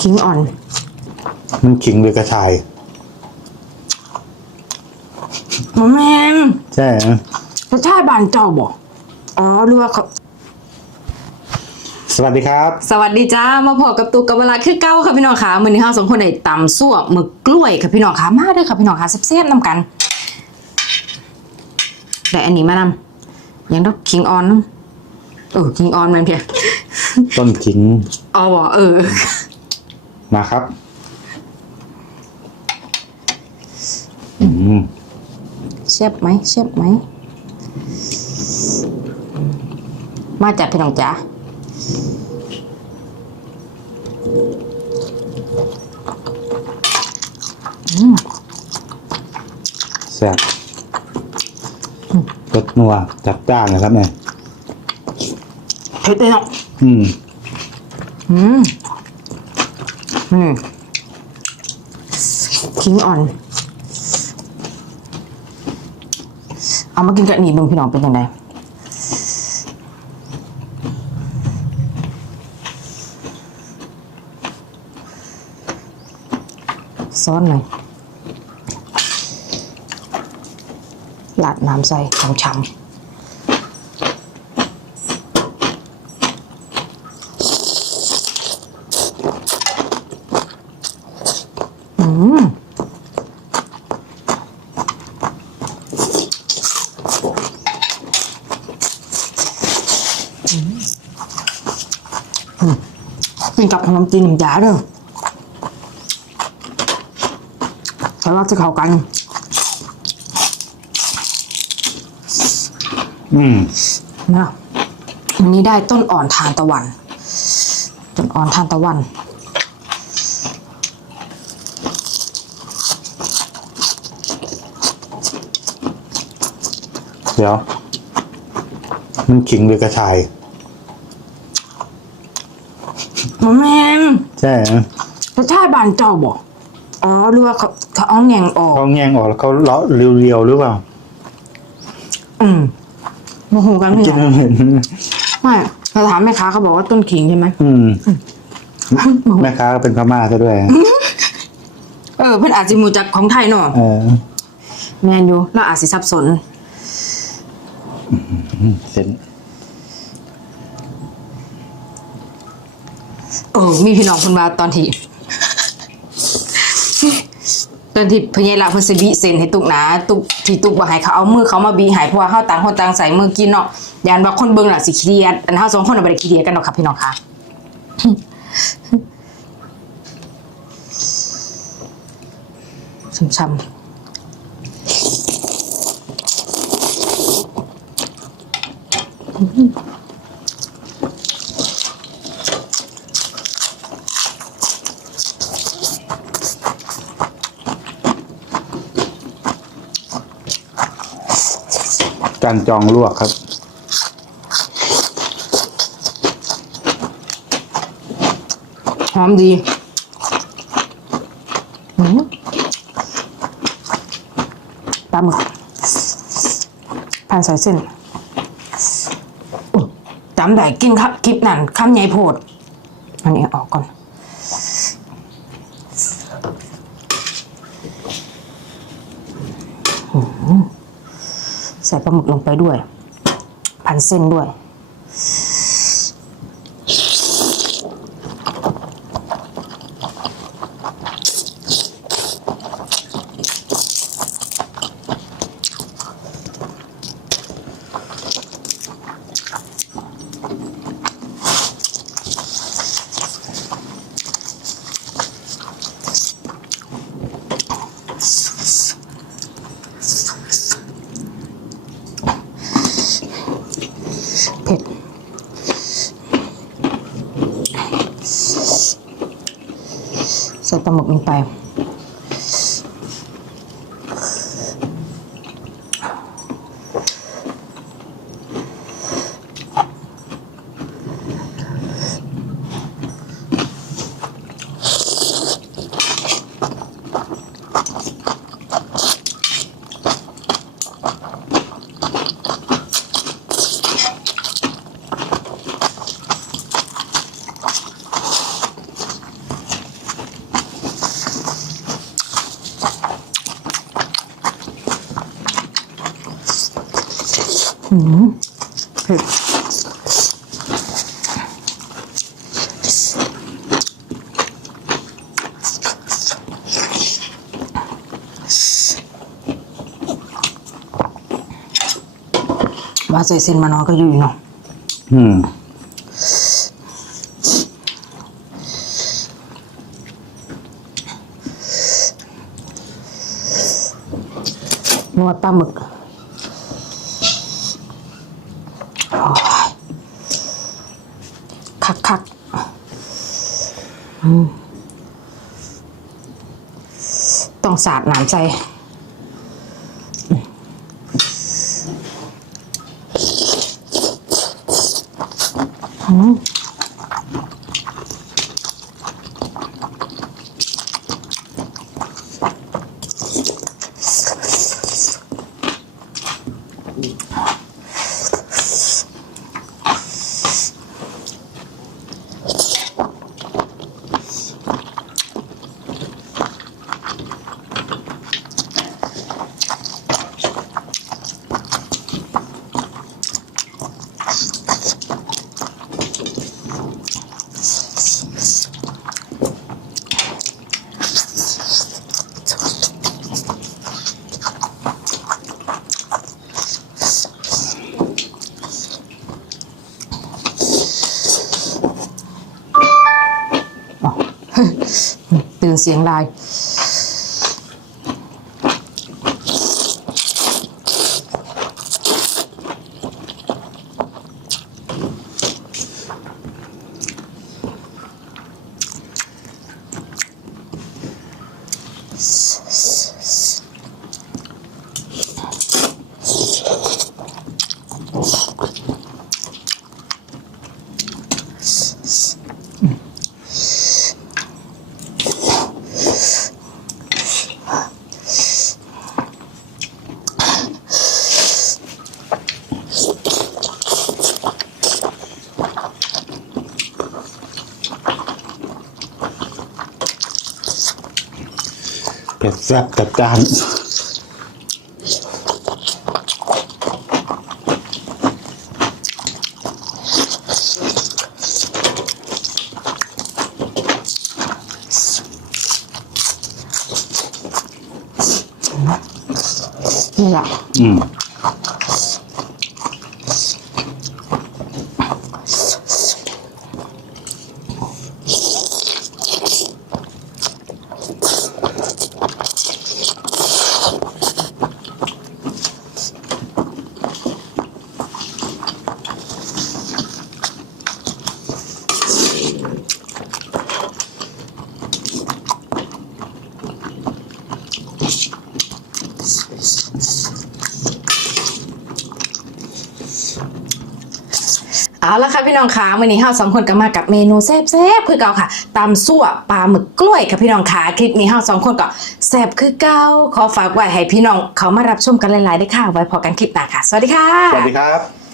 ขิงอ่อน มันขิงหรือกระชายมะแมงใช่ไหมรสชาติบานเจ้าบอกอ๋อหรือว่าเขาสวัสดีครับ สวัสดีจ้า มาพอกับตูกับเวลาคือเก้าค่ะพี่น้องค่ะมือนี้เราสองคนได้ตำซั่วหมึกกล้วยค่ะพี่น้องค่ะมาเด้อค่ะพี่น้องค่ะเสียบๆนำกันได้อันนี้มานำยังต้องคิงออนนำเออคิงออนมันเพียต้นขิงอ๋อบอกเออ มาครับ อืมเชียบไหมเชียบไหม มาจัดพี่น้องจ๋าแซ่บรสนัวจัดจ้านนะครับเนี่ยเผ็ดเลยเนาะอืม อืม อืมคิงออน เอามากินกับหนีบมึงพี่น้องเป็นยังไงซอนหน่อยลาดน้ำใส่ของช้ำ กินกับขนมจีนน้ำยาเด้อแต่ว่าจะเข้ากัน อืมนะวันนี้ได้ต้นอ่อนทานตะวัน ต้นอ่อนทานตะวัน เดี๋ยว มันขิงหรือกระชาย มะแมงใช่ไหมรสชาติบานเจ้าบอกอ๋อหรือว่าเขาเขาเอาแงงออก เขาแงงออกแล้วเขาเลาะเรียวๆหรือเปล่าอืมโมโหกันไม่กินเหรอไม่เห็น ไม่เราถามแม่ค้าเขาบอกว่าต้นขิงใช่ไหมอืมแม่ค้าก็เป็นพม่าซะด้วย เออเพื่อนอาจจะมูจักของไทยเนาะเออ แมนอยู่เราอาจสิสับสน เส้น เออ มีพี่น้องคนมาตอนที่ ตอนที่พญาลาเพิ่นสิบีเซ็นให้ตุกนาตุกที่ตุกบ่ให้เขาเอามือเขามาบีให้เพราะว่าเฮาต่างคนต่างใส่มือกินเนาะยานว่าคนเบิ่งน่ะสิเครียดอันเฮาสองคนน่ะบ่ได้เครียดกันดอกครับพี่น้องค่ะช้ำๆ การจองลวกครับ หอมดีหืมปลาหมึกผ่านสายเส้นจำได้กินครับคลิปนั้นคำใหญ่โพด อันนี้ออกก่อน ใส่ปลาหมึกลงไปด้วย พันเส้นด้วย เผ็ดใส่ปลาหมึกลงไป อ อืมเผ็ดว่าใส่เส้นมานอนก็อยู่เนาะอืมนวดปลาหมึกโอ้ย คักคักอืมต้องสาดน้ำใจ ตื่นเสียงลาย แซ่บจัดจ้านนี่แหละอืม เอาละค่ะพี่น้องคะวันนี้เฮาสองคนก็มากับเมนูแซ่บๆคือเก่าค่ะตำซั่วปลาหมึกกล้วยค่ะพี่น้องคะคลิปนี้เฮาสองคนก็แซ่บคือเก่าขอฝากไว้ให้พี่น้องเขามารับชมกันหลายๆได้ค่ะ ไว้พอกันคลิปหน้าค่ะ สวัสดีค่ะ สวัสดีครับ